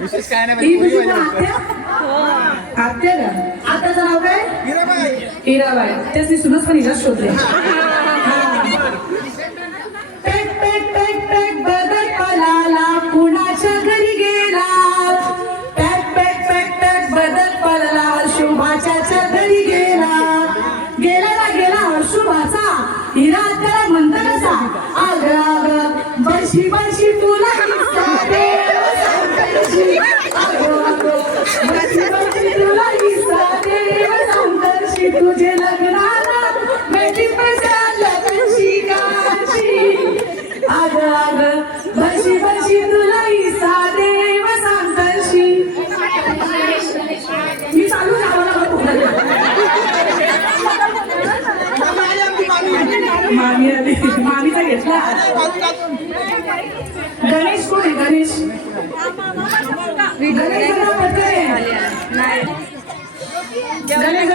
विशेष काय नाही ही आत्या आत्या? का आत्याचं नाव काय? हिराबाई. हिराबाई. त्याची सुनच पण हिलाच शोधले गणेश कोण आहे? गणेश.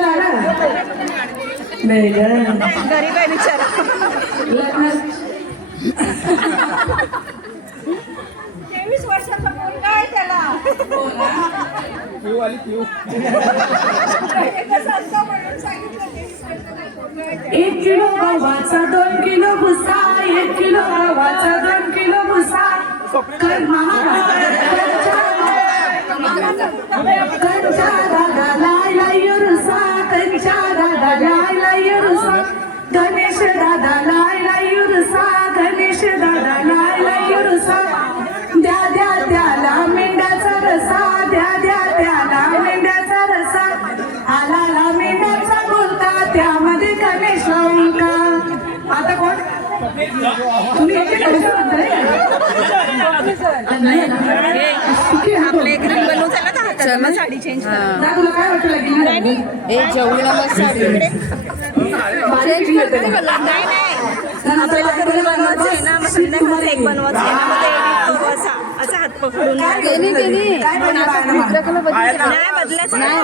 आला. नाही गरीब आहे बिचारा लग्नात. तेवीस वर्षाचा मुलगा आहे त्याला. पिऊ आली, पिऊ. एक किलो गव्हाचा दोन किलो भुसा एक किलो गव्हाचा दोन किलो भुसा कर मामा कंचा दादा लाय लाय रुसा कंचा दादा लाय लाय रुसा. गणेश दादा लाय लाय रुसा गणेश दादा लाय लाय रुसा. द्या द्या त्याला मेंढ्याचा रसा द्या द्या ना? आपले हाताला साडी चेंज ए जेवढी साडी? नाही नाही आपल्याला घरी बनवायचं आहे ना मग संध्याकाळचं एक बनवायचं आहे ना मग ते edit करू असा असा हात पकडून. त्यांनी त्यांनी? चित्रकला का? नाही. बदलायचं नाही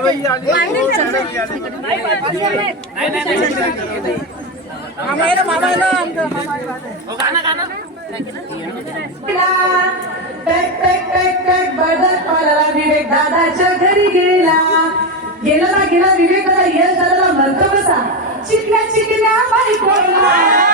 बाई, आली. मामा मामा टॅक टॅक टॅक टॅक ये पाला विवेक दादाच्या घरी गेला. गेला ना गेला विवेक दादा येल दादाला म्हणतो कसा चिकल्या चिकल्या बाई कोणा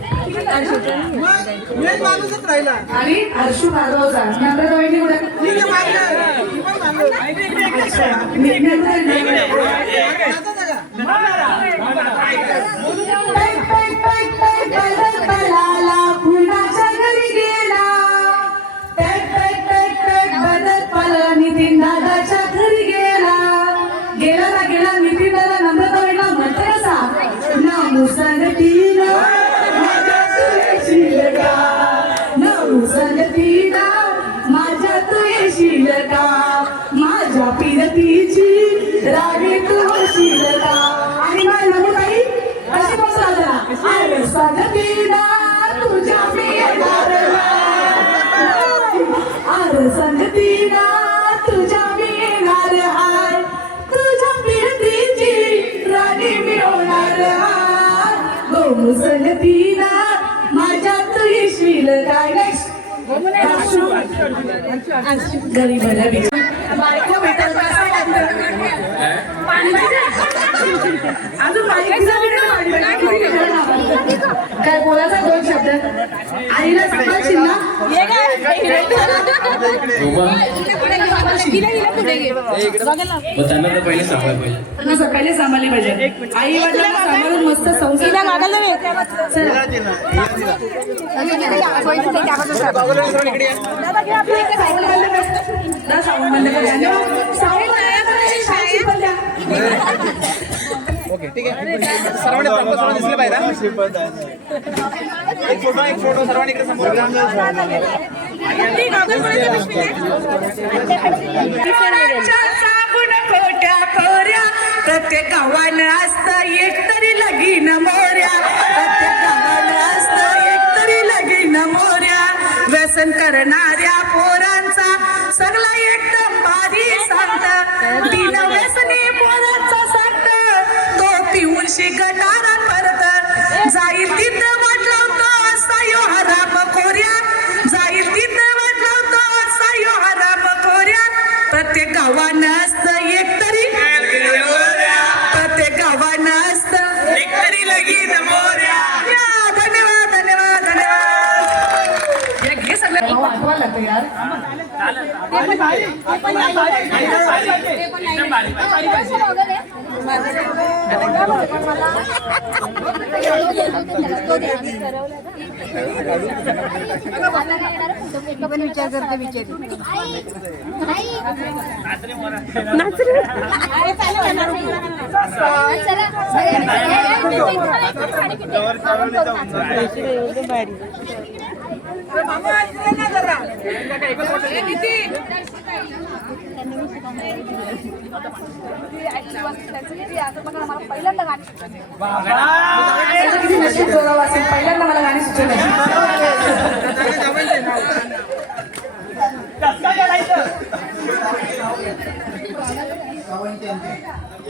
लय ना मी मेन माणूसच राहिला. आणि हर्षू वहिनी गेला दादाच्या घरी गेला गेला ना गेला नितीन दादा नम्रता वहिनीला म्हणते कसा ना मुसंगतीनं माझ्या ना मुसंगतीनं माझ्या तू येशील का? माझ्या पिरतीची रागे तू होशील का? आणि काय म्हणू काही अशी पण साधना अरे संगतीला तुझ्या मी येणार हाय. अरे तुझ्या मी येणार हाय तुझ्या पिरतीची राणी मी होणार हाय हो संगतीला माझ्या तू येशील काय गरीब अजून पाणी पिलं नाही का? पाणी पाहिजे. काय बोलायचा दोन शब्द? आईला सांगायची ना. तर पहिले पाहिजे त्यांना सकाळी सांभाळली पाहिजे. आई वडिलांना सांभाळून मस्त संसार ओके ठीक आहे. सर्वांनी प्रॉपर सर्व दिसले पाहिजे? एक फोटो एक फोटो सर्वांनी इकडे समोर प्रत्येक गावानं असतं एक तरी लगीन मोऱ्या प्रत्येक गावानं असतं एक तरी लगीन मोऱ्या व्यसन करणाऱ्या पोरांचा सगळा पिऊन शिकणारा परत. जाईल तिथं वाटलं असा यो हराम खोऱ्या जाईल तिथं वाटलं असा यो हराम खोऱ्या प्रत्येक गावानं असतं एक तरी प्रत्येक गावानं असतं एक तरी लगीन मोऱ्या धन्यवाद धन्यवाद धन्यवाद. घे सगळं. आठवा लागतं यार. पण पण विचार करते विचार पहिल्यांदा गाणी त्याचं किती नशीब जोरावं असेल पहिल्यांदा मला गाणी सुचवलं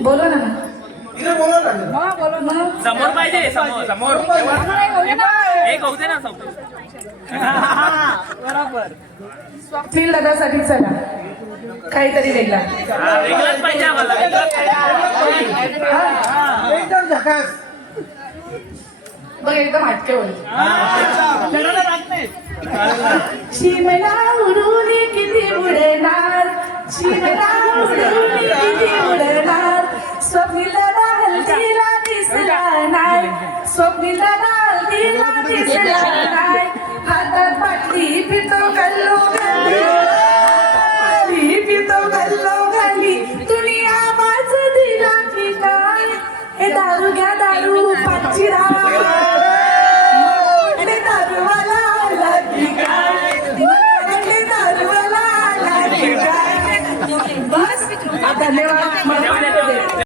बोलो ना. समोर पाहिजे समोर समोर. एक होते ना समोर. फील दादासाठी चला. काहीतरी वेगळा. हा. एकदम झकास. बघ एकदम हटके होईल शिमला उडून किती उडणार? शिमला उडून किती उडणार? स्वप्नीला हल्दीला दिसला नाही स्वप्नीला हल्दीला दिसला नाही हातात बाटली पितो